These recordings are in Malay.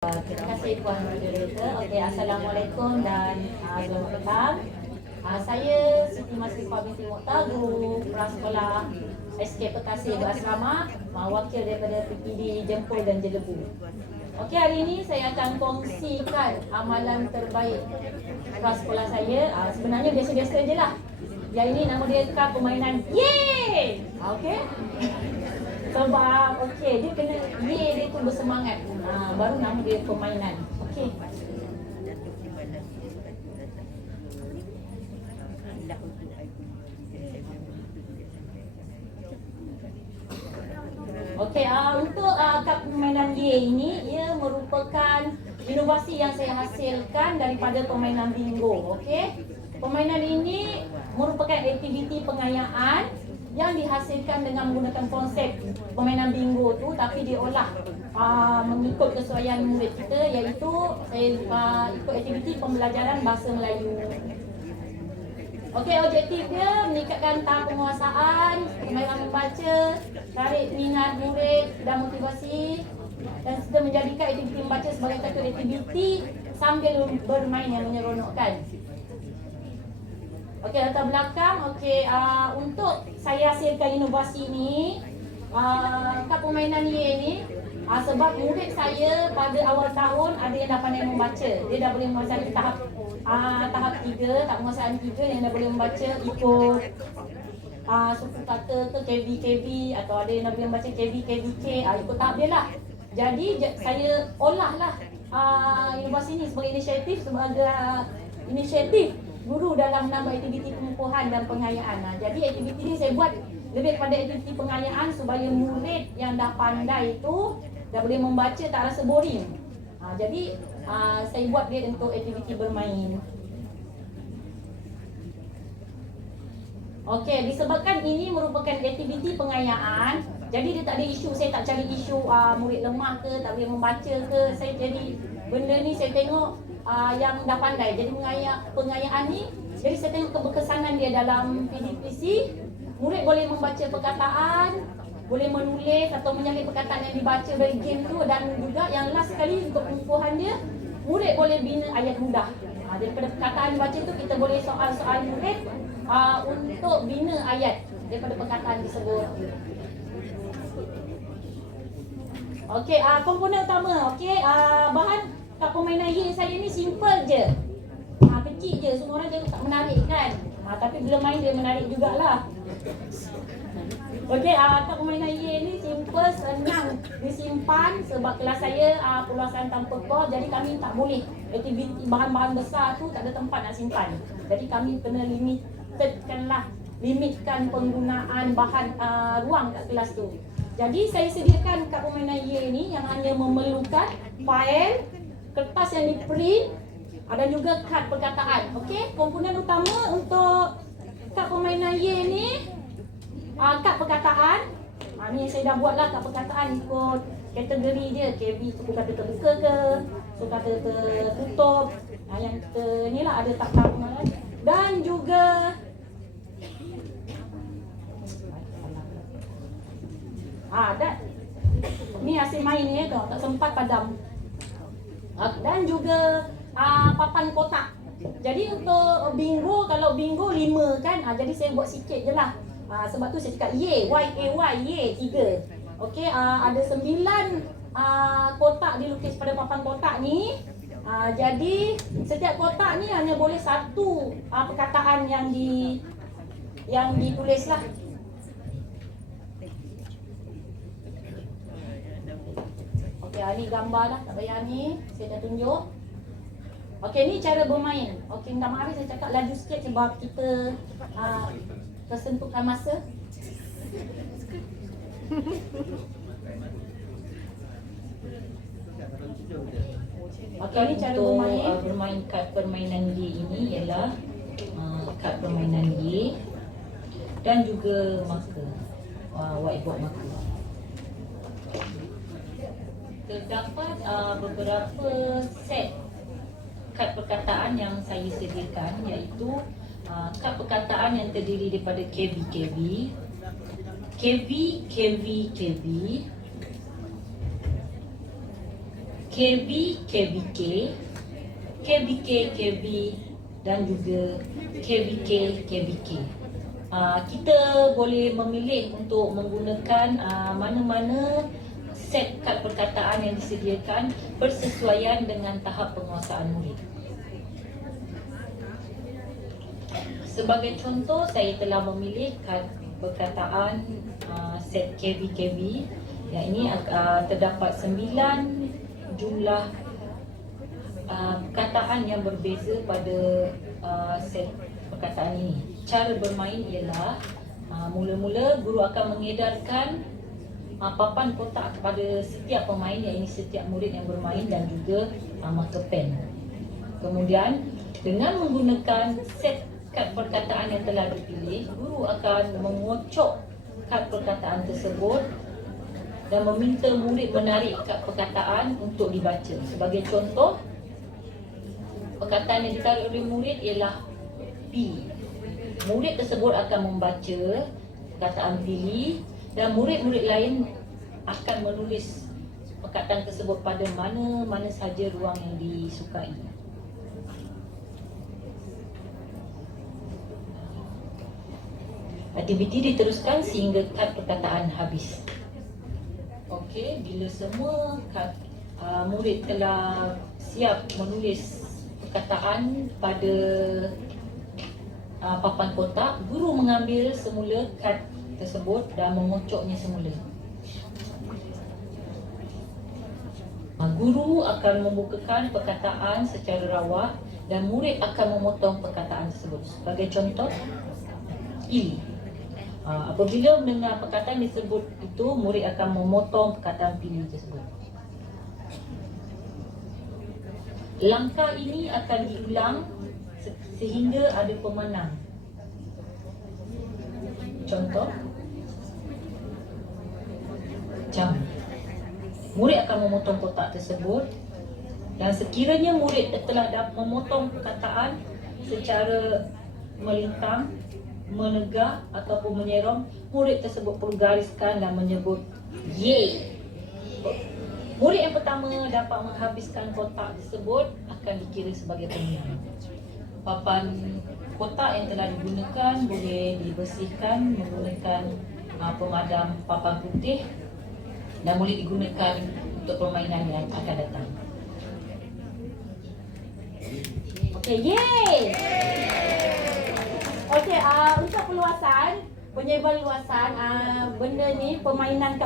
Terima kasih Puan Moderator. Okey, Assalamualaikum dan selamat petang. Saya Siti Masrifah binti Muqtagu, Prasekolah SK Pekasih Berasrama, wakil daripada PPD Jempol dan Jelebu. Okey, hari ini saya akan kongsikan amalan terbaik prasekolah saya. Sebenarnya biasa-biasa je lah. Yang ini nama dia permainan Yeay! Okey. Sebab okey, dia kena dia tu bersemangat. Baru nama dia permainan. Okey. Okey, untuk kad permainan dia ini, ia merupakan inovasi yang saya hasilkan daripada permainan bingo. Okey. Permainan ini merupakan aktiviti pengayaan yang dihasilkan dengan menggunakan konsep permainan bingo tu, tapi diolah mengikut kesesuaian murid kita, iaitu saya ikut aktiviti pembelajaran bahasa Melayu. Okey, objektif dia meningkatkan tahap penguasaan, kemahiran membaca, tarik minat murid dan motivasi, dan serta menjadikan aktiviti membaca sebagai satu aktiviti sambil bermain yang menyeronokkan. Okey, latar belakang. Okey, untuk saya hasilkan inovasi ni, kad permainan ni, sebab murid saya pada awal tahun ada yang dah pandai membaca. Dia dah boleh menguasai tahap 3, tahap penguasaan 3 yang dah boleh membaca ikut suku kata ke KV, atau ada yang dah boleh membaca KV-KVK, ikut tahap dia lah. Jadi saya olahlah inovasi ni sebagai inisiatif guru dalam menambah aktiviti pengukuhan dan pengayaan. Jadi aktiviti ni saya buat lebih kepada aktiviti pengayaan supaya murid yang dah pandai itu dah boleh membaca, tak rasa boring. Jadi saya buat dia untuk aktiviti bermain. Okey, disebabkan ini merupakan aktiviti pengayaan, jadi dia tak ada isu. Saya tak cari isu murid lemah ke, tak boleh membaca ke. Saya jadi benda ni saya tengok yang dah pandai. Jadi pengayaan ni, jadi saya tengok keberkesanan dia dalam PDPC. Murid boleh membaca perkataan, boleh menulis atau menyalin perkataan yang dibaca dari game tu, dan juga yang last sekali untuk pengukuhan dia, murid boleh bina ayat mudah. Daripada perkataan dibaca tu, kita boleh soal-soal murid untuk bina ayat daripada perkataan tersebut. Okey, komponen utama. Okey, bahan kad permainan Ye saya ni simple je. Kecil je, semua orang tengok tak menarik kan. Tapi bila main dia menarik jugalah. Okey, kad permainan Ye ni simple, senang disimpan sebab kelas saya perluasan tanpa kos, jadi kami tak boleh aktiviti bahan-bahan besar tu, tak ada tempat nak simpan. Jadi kami kena limitkan penggunaan bahan ruang kat kelas tu. Jadi saya sediakan kad permainan Ye ni yang hanya memerlukan fail, kertas yang di-print, ada juga kad perkataan. Okey, komponen utama untuk kad permainan Ye ni kad perkataan. Ni saya dah buatlah kad perkataan ikut kategori dia. KB suku kata terbuka ke, suku kata tertutup. Yang kita ni lah ada tahap pengalan. Dan juga ni hasil main ni tu, tak sempat padam. Dan juga papan kotak. Jadi untuk bingo, kalau bingo 5 kan, jadi saya buat sikit je lah. Sebab tu saya cakap Y, Y-A-Y, Y 3. Okey, ada 9 kotak dilukis pada papan kotak ni. Jadi setiap kotak ni hanya boleh satu perkataan yang ditulis lah. Okey, ni gambar dah, tak payah ni, saya dah tunjuk. Okey, ni cara bermain. Okey, minta maaf saya cakap laju sikit sebab kita tersentuhkan masa. Okey, ni cara bermain. Bermain kad permainan Y ini ialah kad permainan Y dan juga marker, whiteboard marker. Terdapat beberapa set kad perkataan yang saya sediakan, iaitu kad perkataan yang terdiri daripada KV, KB, KBK, KBK, KB dan juga KBK, KBK. Kita boleh memilih untuk menggunakan mana-mana set kad perkataan yang disediakan bersesuaian dengan tahap penguasaan murid. Sebagai contoh, saya telah memilih kad perkataan set KB-KB yang ini terdapat 9 jumlah perkataan yang berbeza pada set perkataan ini. Cara bermain ialah mula-mula guru akan mengedarkan papan kotak kepada setiap pemain, iaitu setiap murid yang bermain dan juga marker pen. Kemudian dengan menggunakan set kad perkataan yang telah dipilih, guru akan mengocok kad perkataan tersebut dan meminta murid menarik kad perkataan untuk dibaca. Sebagai contoh, perkataan yang ditarik oleh murid ialah pilih. Murid tersebut akan membaca perkataan pilih dan murid-murid lain akan menulis perkataan tersebut pada mana-mana saja ruang yang disukai. Aktiviti diteruskan sehingga kad perkataan habis. Okey, bila semua murid telah siap menulis perkataan pada papan kotak, guru mengambil semula kad tersebut dan mengocoknya semula. Guru akan membukakan perkataan secara rawah dan murid akan memotong perkataan tersebut. Sebagai contoh, pilih. Apabila mendengar perkataan disebut itu, murid akan memotong perkataan pilih tersebut. Langkah ini akan diulang sehingga ada pemenang. Contoh, macam murid akan memotong kotak tersebut dan sekiranya murid telah memotong perkataan secara melintang, menegak ataupun menyerong, murid tersebut perlu gariskan dan menyebut ye. Murid yang pertama dapat menghabiskan kotak tersebut akan dikira sebagai pemenang. Papan kotak yang telah digunakan boleh dibersihkan menggunakan pemadam papan putih dan boleh digunakan untuk permainan yang akan datang. Okey, yeay! Okey, untuk penyebar luasan benda ni, permainan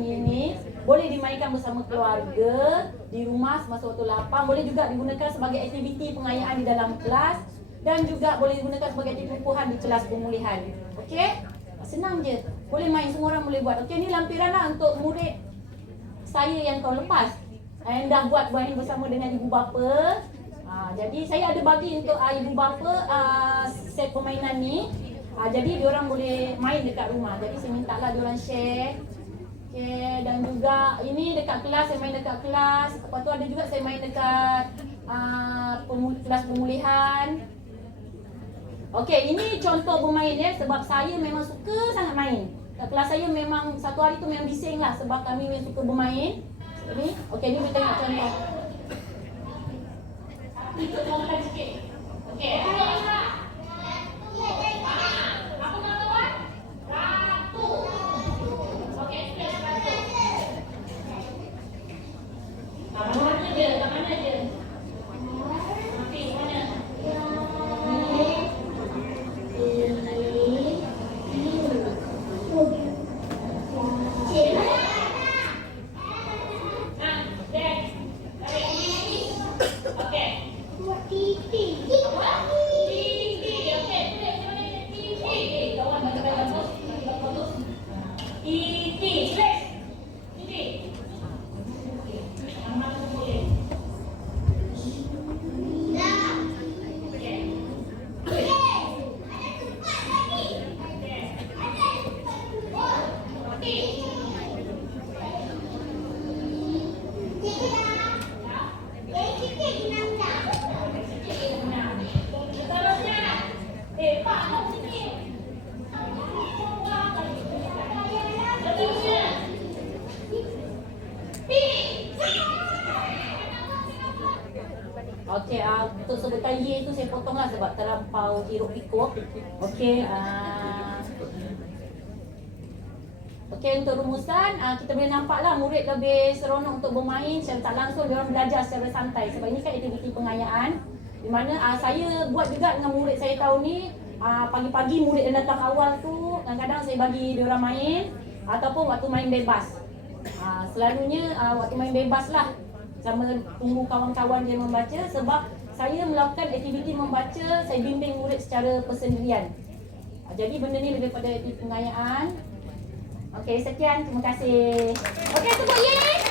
ini boleh dimainkan bersama keluarga, di rumah semasa waktu lapang, boleh juga digunakan sebagai aktiviti pengayaan di dalam kelas dan juga boleh digunakan sebagai aktiviti pengukuhan di kelas pemulihan. Okey? Senang je. Boleh main, semua orang boleh buat. Okey, ni lampiran lah untuk murid saya yang tahun lepas. Yang dah buat ni bersama dengan ibu bapa. Jadi saya ada bagi untuk ibu bapa set permainan ni. Jadi diorang boleh main dekat rumah. Jadi saya minta lah diorang share. Okay, dan juga ini dekat kelas, saya main dekat kelas. Lepas tu ada juga saya main dekat kelas pemulihan. Okey, ini contoh bermain ya, sebab saya memang suka sangat main. Kelas saya memang satu hari tu memang bising lah sebab kami memang suka bermain. Ini, okey, ni kita tengok contoh. Ikut lompat sikit. Okey, apa nama tuan? Ratu. Okey, kita ratu. Mana dia? Kat mana dia? Okey, mana? Okey, untuk sebutan Y tu saya potonglah sebab terlampau hiruk pikuk. Okey, okey, untuk rumusan kita boleh nampaklah murid lebih seronok untuk bermain secara tak langsung, dia orang belajar secara santai sebab ini kan aktiviti pengayaan di mana saya buat juga dengan murid saya tahun ni. Pagi-pagi murid yang datang awal tu kadang-kadang saya bagi dia orang main ataupun waktu main bebas. Selalunya waktu main bebas lah sama tunggu kawan-kawan dia membaca sebab saya melakukan aktiviti membaca, saya bimbing murid secara persendirian. Jadi benda ni lebih pada aktiviti pengayaan. Okey, sekian, terima kasih. Okey, sebut ye.